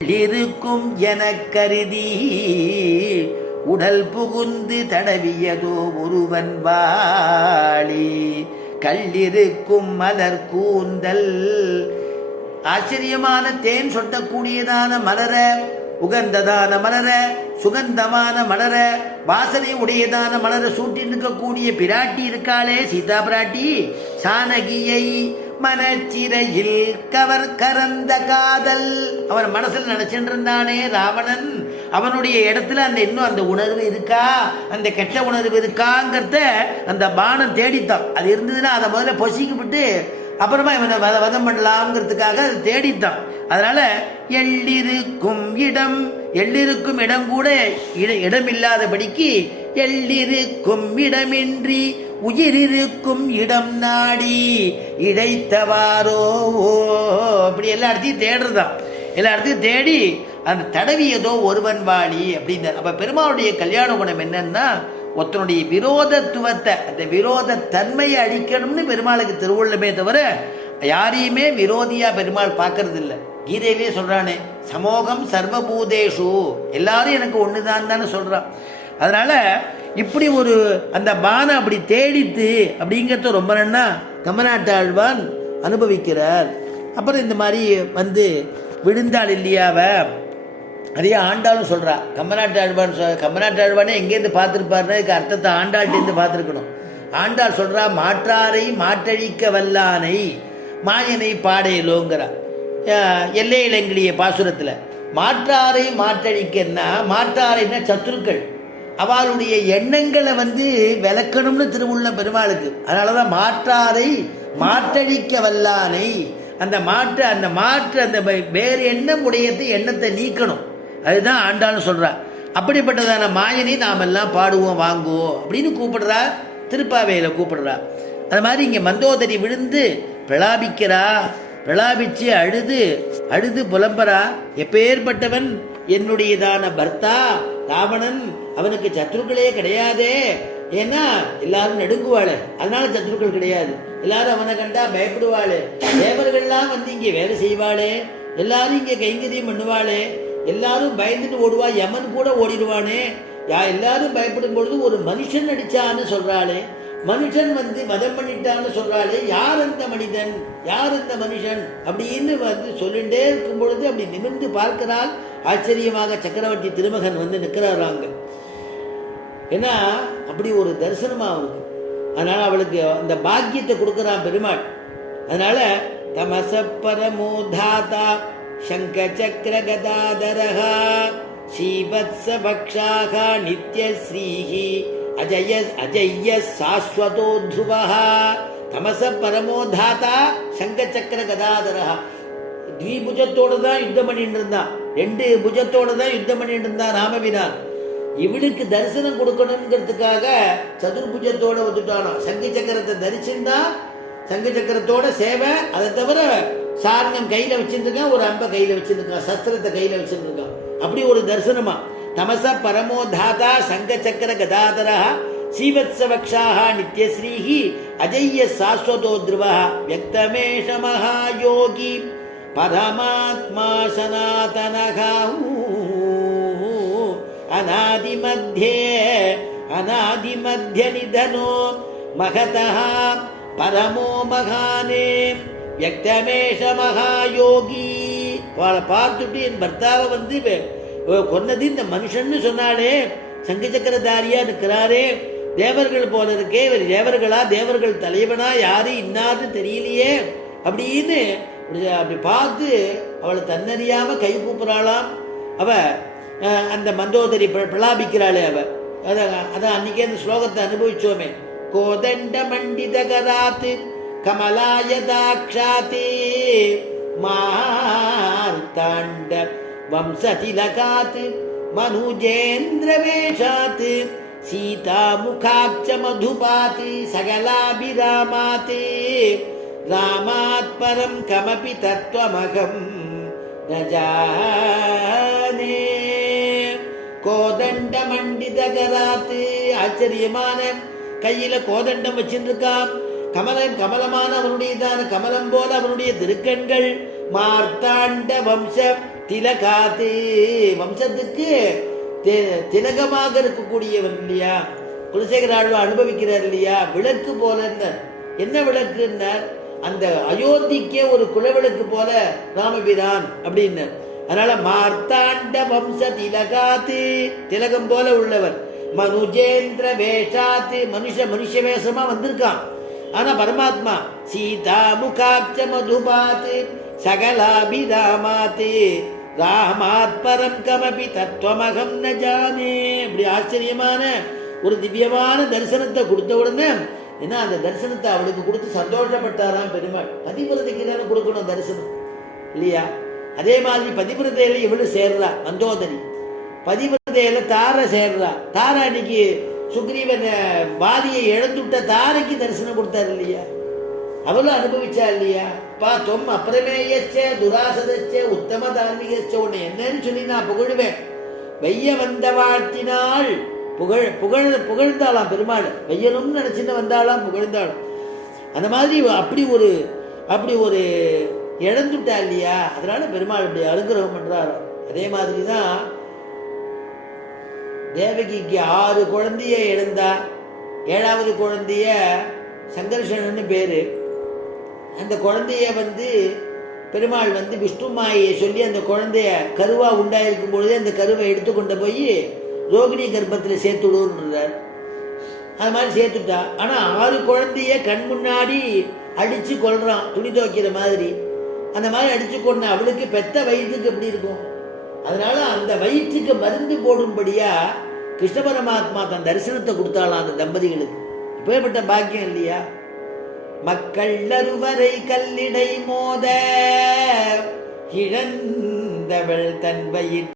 இருக்கும் என கருதி உடல் புகுந்து தடவியதோ ஒருவன் வாழி கல்லிருக்கும் மலர் கூந்தல். ஆச்சரியமான தேன் சொட்டக்கூடியதான மலர, உகந்ததான மலர, சுகந்தமான மலர, வாசனை உடையதான மலர சூட்டி இருக்கக்கூடிய பிராட்டி இருக்காளே சீதா பிராட்டி, சானகியை மனச்சிறையில் கவர் கறந்த காதல். அவன் மனசில் நினைச்சிட்டு இருந்தானே ராவணன், அவனுடைய இடத்துல அந்த இன்னும் அந்த உணர்வு இருக்கா, அந்த கெட்ட உணர்வு இருக்காங்கிறத அந்த பானம் தேடித்தான். அது இருந்ததுன்னா அதை முதல்ல பொசிக்கு விட்டு அப்புறமா இவனை வதம் பண்ணலாம்ங்கிறதுக்காக அது தேடித்தான். அதனால எள்ளிருக்கும் இடம், எள்ளிருக்கும் இடம் கூட இடம் இல்லாதபடிக்கு எள்ளிருக்கும் இடமின்றி உயிரிருக்கும் இடம் நாடி இடைத்தவாரோ, அப்படி எல்லா இடத்தையும் தேடுறதான். எல்லா இடத்தையும் தேடி அந்த தடவியதோ ஒருவன் வாழி அப்படின்னு. அப்ப பெருமாளுடைய கல்யாண குணம் என்னன்னா, ஒருத்தனுடைய விரோதத்துவத்தை, அந்த விரோத தன்மையை அழிக்கணும்னு பெருமாளுக்கு திருவுள்ளமே தவிர யாரையுமே விரோதியா பெருமாள் பார்க்கறது இல்லை. கீதையிலே சொல்றானே, சமோகம் சர்வபூதேஷு, எல்லாரும் எனக்கு ஒண்ணுதான் தானே சொல்றான். அதனால இப்படி ஒரு அந்த பானை அப்படி தேடித்து அப்படிங்கிறத ரொம்ப நன்னா கமநாட்டாழ்வான் அனுபவிக்கிறார். அப்புறம் இந்த மாதிரி வந்து விழுந்தாள் இல்லையாவ நிறைய ஆண்டாளும் சொல்றா. கம்மநாட்டாழ்வானே எங்கேருந்து பார்த்துருப்பாருன்னா இதுக்கு அர்த்தத்தை ஆண்டாள்கிட்டேருந்து பார்த்துருக்கணும். ஆண்டாள் சொல்றா, மாற்றாரை மாற்றழிக்க வல்லானை மாயனை பாடையிலோங்கிறா எல்லை இளங்கிலிய பாசுரத்தில். மாற்றாரை மாற்றழிக்கன்னா, மாற்றாரைன்னா சத்துருக்கள், அவளுடைய எண்ணங்களை வந்து விளக்கணும்னு திருவுள்ள பெருமாளுக்கு. அதனாலதான் மாற்றாரை மாற்றழிக்க வல்லானை, அந்த மாற்று அந்த வேறு எண்ணம் உடையது எண்ணத்தை நீக்கணும். அதுதான் ஆண்டாலும் சொல்றா. அப்படிப்பட்டதான மாயனை நாம் எல்லாம் பாடுவோம் வாங்குவோம் அப்படின்னு கூப்பிடுறா, திருப்பாவையில கூப்பிடுறா. அது மாதிரி இங்க மந்தோதரி விழுந்து பிரலாபிக்கிறா, பிரலாபிச்சு அழுது அழுது புலம்பரா. எப்பேற்பட்டவன் என்னுடையதான பர்த்தா ராவணன், அவனுக்கு சத்ருக்களே கிடையாதே. ஏன்னா எல்லாரும் நடுங்குவாளே, அதனால சத்ருக்கள் கிடையாது. எல்லாரும் அவனை கண்டா பயப்படுவாளே, தேவர்கள்லாம் வந்து இங்கே வேலை செய்வாளே, எல்லாரும் இங்கே கைங்கரியம் பண்ணுவாளே, எல்லாரும் பயந்துட்டு ஓடுவா, யமன் கூட ஓடிடுவானே. எல்லாரும் பயப்படும் பொழுது ஒரு மனுஷன் அடிச்சான்னு சொல்றாளே, மனுஷன் வந்து வதம் பண்ணிட்டான்னு சொல்றாளே, யார் அந்த மனிதன், யார் அந்த மனுஷன் அப்படின்னு வந்து சொல்லிட்டே இருக்கும் பொழுது அப்படி நிமிர்ந்து பார்க்கிறாள். ஆச்சரியமாக சக்கரவர்த்தி திருமகன் வந்து நிற்கிறாராங்க. ஏன்னா அப்படி ஒரு தரிசனமா அவனுக்கு. அதனால அவளுக்கு அந்த பாக்கியத்தை கொடுக்கிறான் பெருமாள். அதனால தமச பரமோதாதா சங்க சக்கர கதாதரஹா ஸ்ரீவத்ஸ பக்ஷாஹ நித்ய ஸ்ரீஹி அஜய்ய சாஸ்வதோ த்ருவஹா. தமச பரமோதாதா சங்க சக்கர கதாதரஹா. த்விபுஜத்தோட தான் யுத்தம் பண்ணிட்டு இருந்தான், 2 புஜத்தோட தான் யுத்தம் பண்ணிட்டு இருந்தான் ராமபிரான். இவனுக்கு தரிசனம் கொடுக்கணுங்கிறதுக்காக சதுர்புஜத்தோட வந்துட்டானா. சங்கு சக்கரத்தை தரிச்சுட்டா, சங்கு சக்கரத்தோட சேவை. அதை தவிர சாரணம் கையில வச்சிருக்கான், ஒரு அம்ப கையில வச்சிருக்கான், சஸ்திரத்தை கையில வச்சிருக்கான். அப்படி ஒரு தரிசனமா. தமச பரமோதாதா சங்க சக்கர கதாதரா ஸ்ரீவத்ஸவக்ஷாஹ நித்யஸ்ரீஹி அஜய்ய சாஸ்வதோ த்ருவஹ வ்யக்தமேஷ மகாயோகி பரமாத்மா சனாதனஹ அநாதிமத்ய நிதனோ மகதஹ பரமோ மகானே வ்யக்தமேஷ மகாயோகி. அவளை பார்த்துட்டு என் பர்த்தாவை வந்து கொன்னது இந்த மனுஷன்னு சொன்னாலே, சங்கு சக்கரதாரியா இருக்கிறாரே, தேவர்கள் போல இருக்கே, இவர் தேவர்களா, தேவர்கள் தலைவனா, யாரு இன்னாது தெரியலையே அப்படின்னு அப்படி பார்த்து அவளை தன்னறியாம கை கூப்புறாளாம். அவ அந்த மந்தோதரி பிரலாபிக்கிறாளே அவ. அதான் அன்னைக்கே அந்த ஸ்லோகத்தை அனுபவிச்சோமே. கோதண்ட மண்டித கராத்து கமலாயதாட்சாத்தே மார்த்தாண்ட வம்சதிலகாத் மனுஜேந்திர வேஷாத் சீதா முகாப்ச மதுபாத் சகலாபிராமாத் ராமாத் பரம் கமபி தத்வமகம் ந ஜானே. கோதண்ட மண்டித கராத், ஆச்சரியமான கையில கோதண்டம் வச்சிருக்கான். கமலமான அவனுடையதான கமலம் போல அவனுடைய திருக்கண்கள். மார்த்தாண்ட வம்ச திலகாத்து வம்சத்துக்கு திலகமாக இருக்கக்கூடியவர் இல்லையா. குலசேகர ஆழ்வார் அனுபவிக்கிறார் இல்லையா, விளக்கு போல. என்ன விளக்குன்னார், அந்த அயோத்திக்கே ஒரு குலவிளக்கு போல ராமபிரான் அப்படின்னு. அதனால மார்த்தாண்ட வம்ச திலகாத்து, திலகம் போல உள்ளவர். மனுஜேந்திர வேஷாத்து, மனுஷ வேஷமா வந்திருக்கான். ஆனா பரமாத்மா சீதா முகாப்ச மதுபாத்து சகலாபிராமாத்து ராமாத் பரம் கமபி தத்துவமகம் ந ஜானே. இப்படி ஆச்சரியமான ஒரு திவ்யமான தரிசனத்தை கொடுத்த உடனே என்ன, அந்த தரிசனத்தை அவளுக்கு கொடுத்து சந்தோஷப்பட்டாராம் பெருமாள். பதிவிரதைக்கு தானே கொடுக்கணும் தரிசனம் இல்லையா. அதே மாதிரி பதிவிரதையில இவளு சேர்றா மந்தோதரி, பதிவிரதையில தார சேர்றா. தாரா அன்னைக்கு சுக்ரீவன் வாலியை இழந்துட்ட தாரைக்கு தரிசனம் கொடுத்தாரு இல்லையா, அவளும் அனுபவிச்சா இல்லையா. பார்த்தோம் அப்புறமேயச்ச துராசதச்ச உத்தம தார்மிகச்ச, உன்னை என்னன்னு சொல்லி நான் புகழுவேன். வெய்ய வந்த வாழ்த்தினாள் புகழ்ந்தாளாம் பெருமாள். வெய்யணும்னு நினைச்சுன்னு வந்தாலாம் புகழ்ந்தாளாம். அந்த மாதிரி அப்படி ஒரு இழந்துட்டா இல்லையா, அதனால பெருமாள் இப்படி அனுகிரகம் பண்றாராம். அதே மாதிரி தான் தேவகிக்கு 6 குழந்தைய இழந்தா. 7வது குழந்தைய சங்கர்ஷணன்னு பேரு. அந்த குழந்தைய பெருமாள் விஷ்ணு மாயை சொல்லி அந்த குழந்தைய கருவா உண்டாயிருக்கும் பொழுதே அந்த கருவை எடுத்துக்கொண்டு போய் ரோகிணி கர்ப்பத்தில் சேர்த்துடுன்றார். அது மாதிரி சேர்த்துட்டா. ஆனா 6 குழந்தைய கண் முன்னாடி அடிச்சு கொள்றான், துணி துவைக்கிற மாதிரி. அந்த மாதிரி அடிச்சு கொண்ட அவளுக்கு பெத்த வயிற்றுக்கு எப்படி இருக்கும். அதனால அந்த வயிற்றுக்கு மருந்து போடும்படியா கிருஷ்ண பரமாத்மா தன் தரிசனத்தை கொடுத்தாலாம் அந்த தம்பதிகளுக்கு. இப்பேற்பட்ட பாக்கியம் இல்லையா. மக்கள் அறுவரை கல்லிடை மோத இழந்தவள் தன் வயிற்று